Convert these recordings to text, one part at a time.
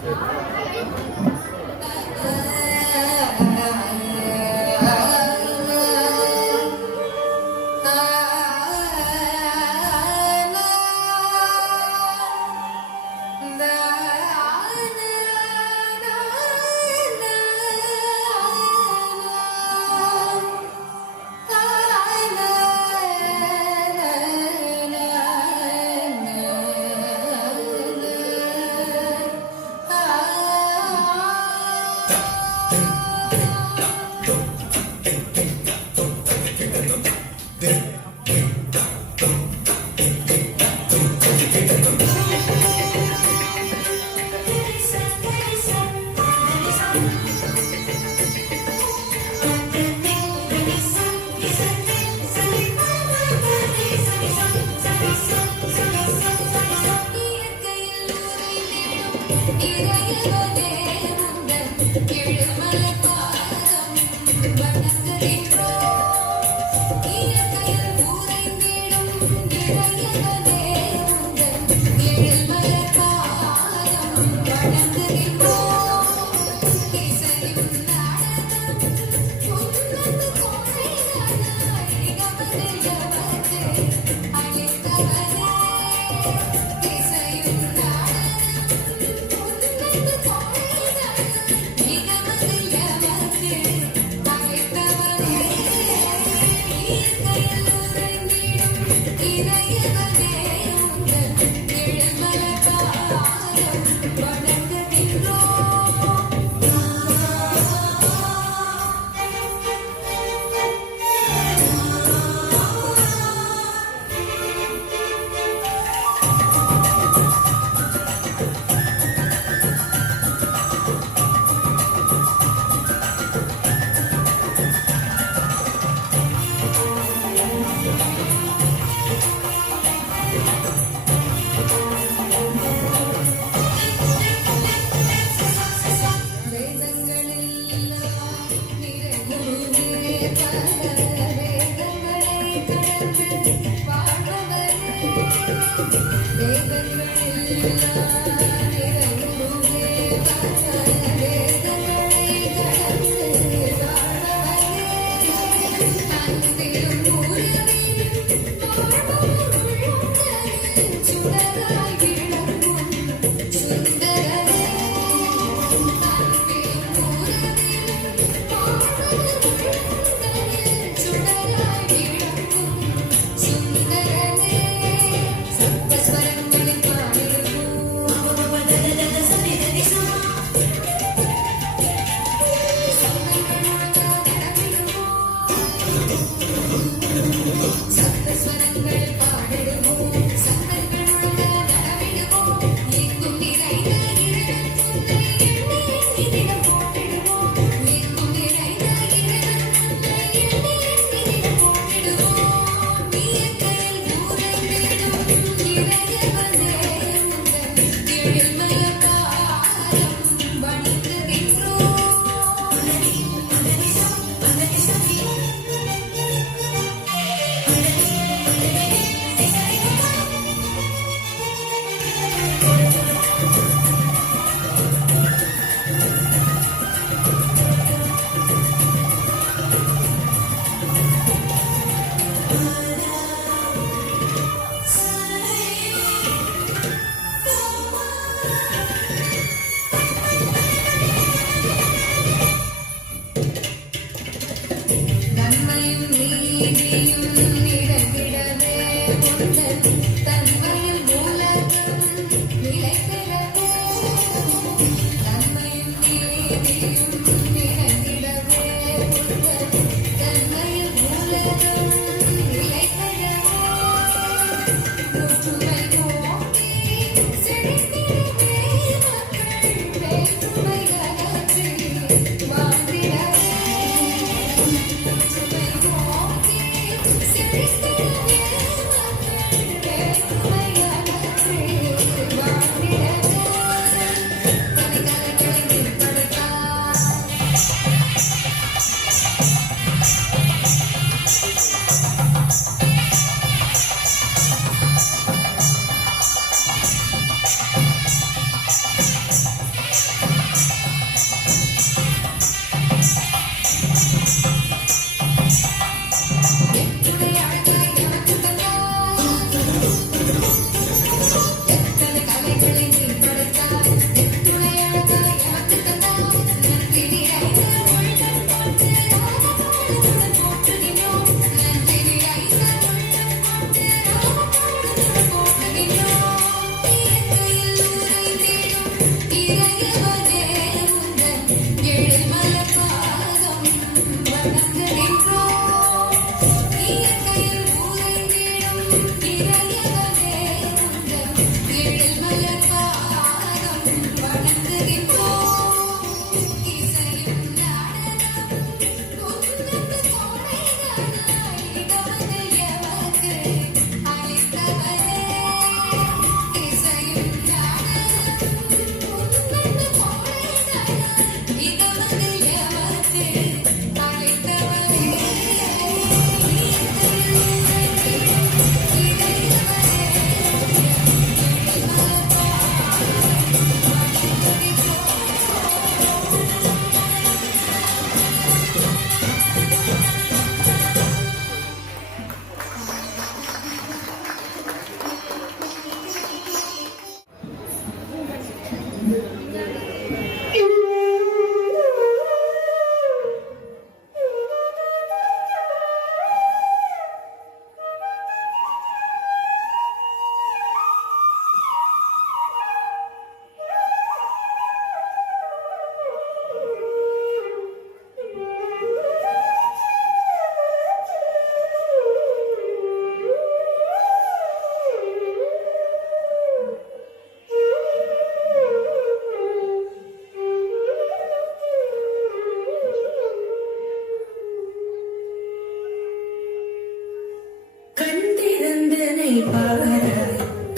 Thank you.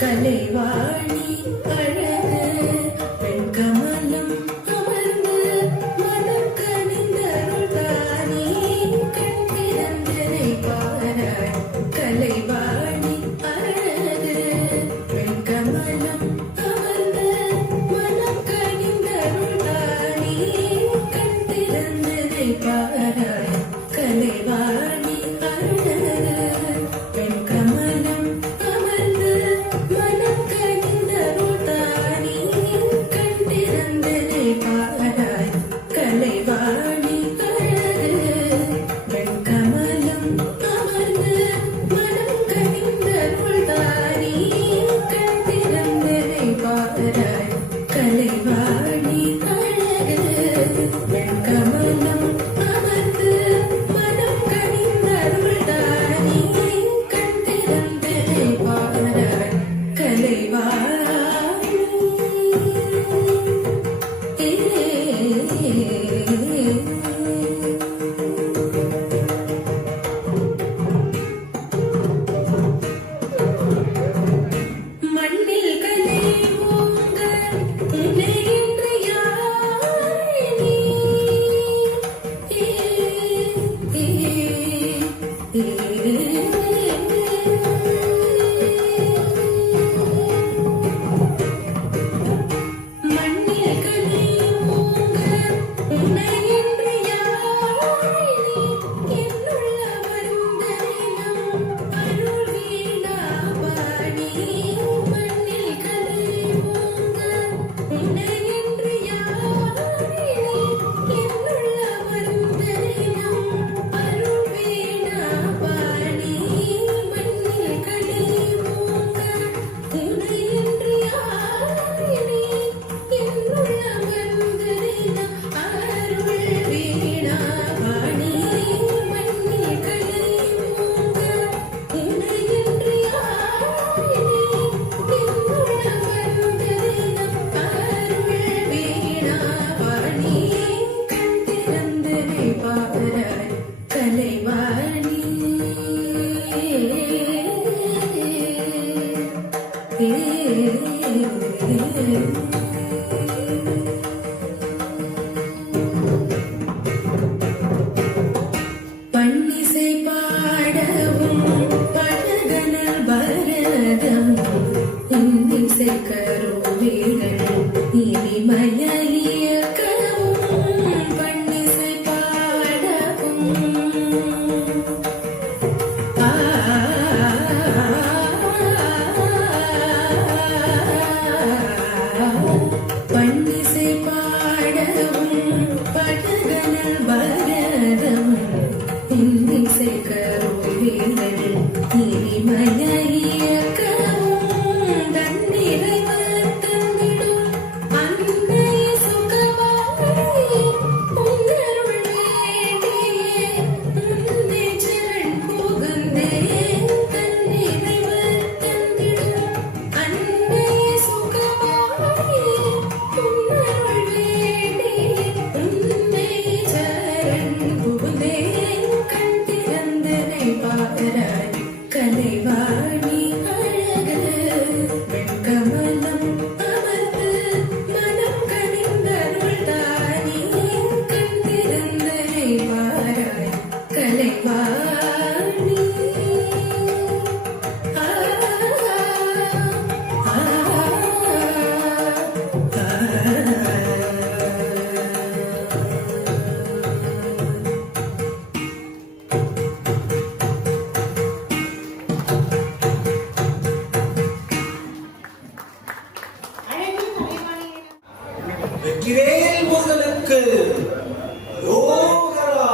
Kalaivani அழகு வெண்கமலம் அமர்ந்து மனம் கனிந்தருள்தானே கண் திறந்தனை பாராய் கலைவாணி அழகு வெண்கமலம் அமர்ந்து மனம் கனிந்தருள்தானே கண் திறந்தனை பாராய் கலைவாணி அழகு வெண்கமலம் பன்னிசை பாடவும் பழகனல் பரதம் இன்னிசை கருவிகள் இனிமய இயக்கவும் பன்னிசை பாடவும் பன்னிசை பாடவும் பழகனல் பரதம் இன்னிசை கருவிகள் இனிமய இயக்கவும் தன்னிறைவு தந்திடும் அன்னைய சுகமாய் உன்னருள் வேண்டியே உன்னை சரண் புகுந்தேன் தன்னிறைவு தந்திடும் அன்னைய சுகமாய் வெற்றிவேல் முருகனுக்கு ரோகரா.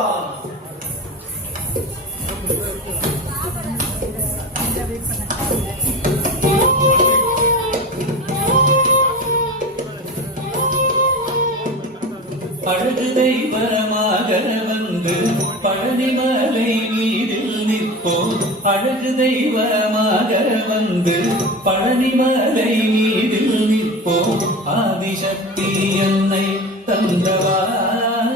அழகு தெய்வமாக வந்து பழனிமலை மீதில் நிற்போம். அழகு தெய்வமாக வந்து பழனிமலை மீதில் நிற்போம். ஆதிசக்தி என்னை தந்தவாரன்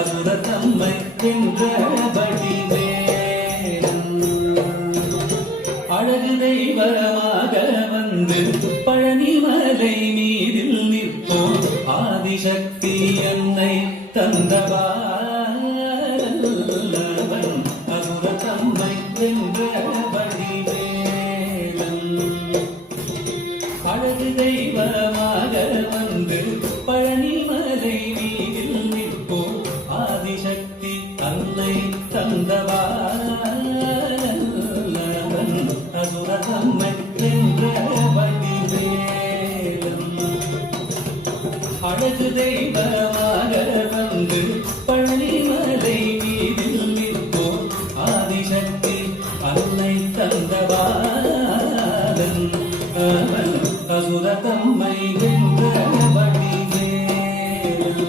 அசுர தம்மை வென்றபடி வேலன். அழகு தெய்வமாக வந்து பழனிமலை மீதில் நிற்போம். ஆதிசக்தி என்னை தந்தவாரன் அசுர தம்மை வென்றபடி வேலன். அழகு தெய்வமாக வந்து பழனிமலை மீதில் நிற்போம். ஆதிசக்தி அன்னை தந்தவாரன் அசுர தம்மை வென்றபடி வேலன். அழகு தெய்வமாக வந்து பழனிமலை மீதில் நிற்போம். ஆதிசக்தி அன்னை தந்தவாரன் அசுர தம்மை வென்றபடி வேலன்.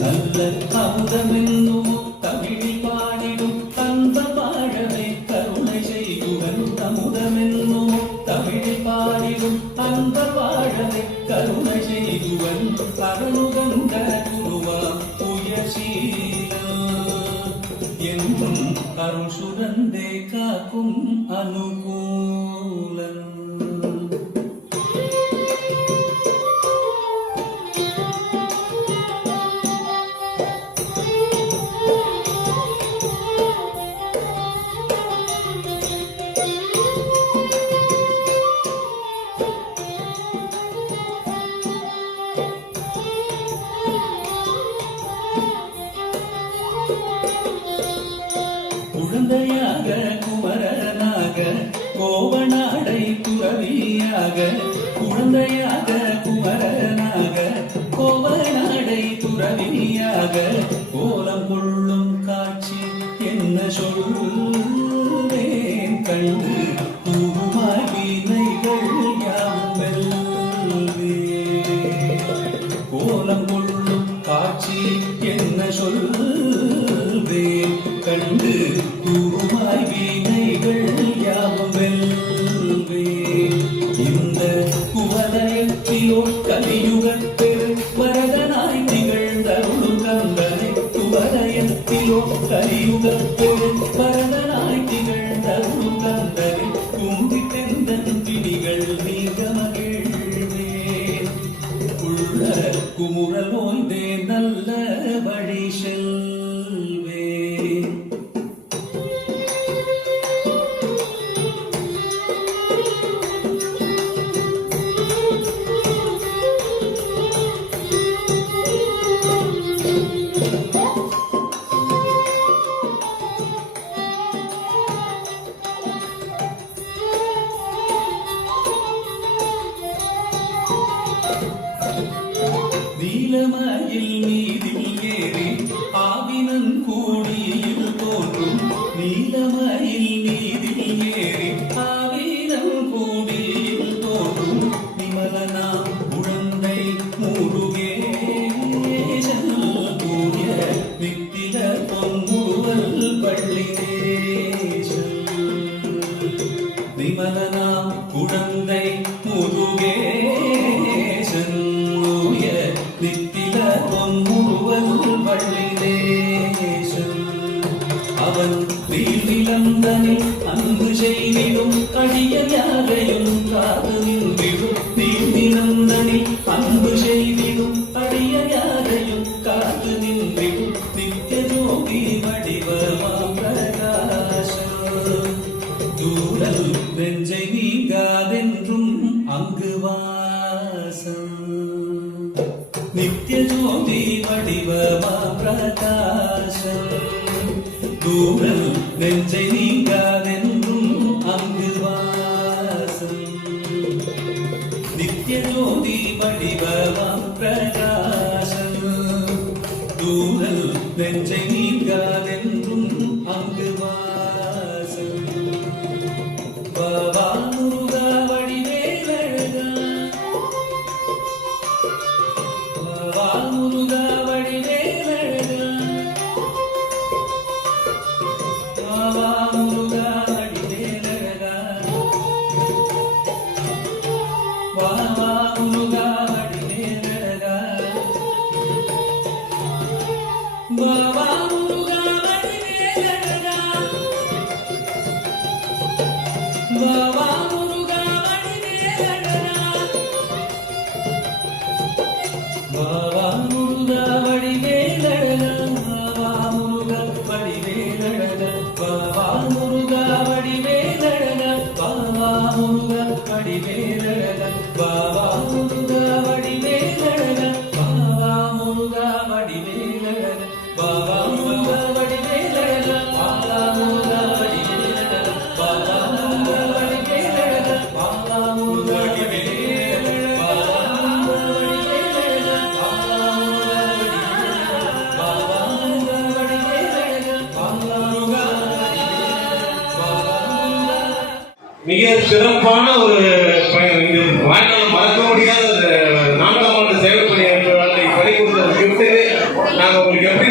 நல்ல அமுதமென்னும் தமிழில் பாடிடும் அந்த பாழவை கருணை செய்குவன். அமுதமென்னும் தமிழில் பாடிடும் அந்த பாழவை கருணை செய்குவன். அருளுகந்த குருவா உயர்சீலன் என்றும் அருள் சுரந்தே காக்கும் அனுகூலன். குழந்தையாக குமரனாக கோவநாடை துறவியாக. குழந்தையாக குமரனாக கோவநாடை துறவியாக. கோலம் கொள்ளும் காட்சி என்ன சொல்வேன் கண்டு கூறுமாய் வினைகள் யாவும் வெல்வேன். கோலம் கொள்ளும் காட்சி என்ன சொல்வேன் கண்டு கூறுமாய் வினைகள் யாவும் வெல்வேன். இந்த குவலயத்திலோ கலியுகப்பெரு வரதனாய் திகழ்ந்தருளும் கந்தனை. குவலயத்திலோ கலியுகப்பெரு வரதனாய் திகழ்ந்தருளும் கந்தனை. குந்தி தெந்தன் பிடிகள் நீங்க மகிழ்வேன். உள்ள குமுறல் ஓய்ந்தே நல்ல வழி செல்வேன். நீலமயில் மீதில் ஏறி ஆவினன் கூடியில் தோன்றும். நீலமயில் மீதில் ஏறி ஆவினன் கூடியில் தோன்றும். நிமலனாம் குழந்தை முருகேசன் தூய நித்தில பொன்முறுவல் பள்ளிதேசன். நிமலனாம் குழந்தை முருகேசன் நித்தில பொன்முறுவல் வள்ளிதேசன். அவன் நீலந்தனில் அன்பு செய்திடும் அடியர் யாரையும் காது நின்றிடும். நீலந்தனில் அன்பு செய்திடும் அடியர் யாரையும் காது நின்றிடும். நித்திய ஜோதி வடிவமாம் பிரகாசம். தூரல் நெஞ்சை நீங்காதென்றும் அங்கு வாசம். நித்திய ஜோதி வடிவமா பிரகாசம். தூரல் நெஞ்சை நீங்காதென்றும் அங்கு வாசம். நித்யஜோதி வடிவமாம் பிரகாசம் தூரல் நெஞ்சை நீங்காதென்றும் அங்கு வாசம் பாபா முருகா வடிவேலழகா பாபா முருகா வடிவேலழகா பாபா முருகா வடிவேலழகா பாபா முருகா வடிவேலழகா பாபா முருகா வடிவேலழகா பாபா முருகா வடிவேலழகா பாபா முருகா வடிவேலழகா பாபா முருகா வடிவேலழகா பாபா முருகா வடிவேலழகா பாபா முருகா வடிவேலழகா பாபா முருகா வடிவேலழகா பாபா முருகா வடிவேலழகா பாபா முருகா வடிவேலழகா பாபா முருகா வடிவேலழகா பாபா முருகா வடிவேலழகா பாபா முருகா வடிவேலழகா பாபா முருகா வடிவேலழகா பாபா முருகா வடிவேலழகா பாபா முருகா வடிவேலழகா பாபா முருகா மிக சிறப்பான ஒரு பயணம். இது வாழ்நாள் மறக்க முடியாத ஒரு நாடகமான சேவை பணி பணி கொடுத்த கிஃப்ட் நாங்கள் உங்களுக்கு எப்படி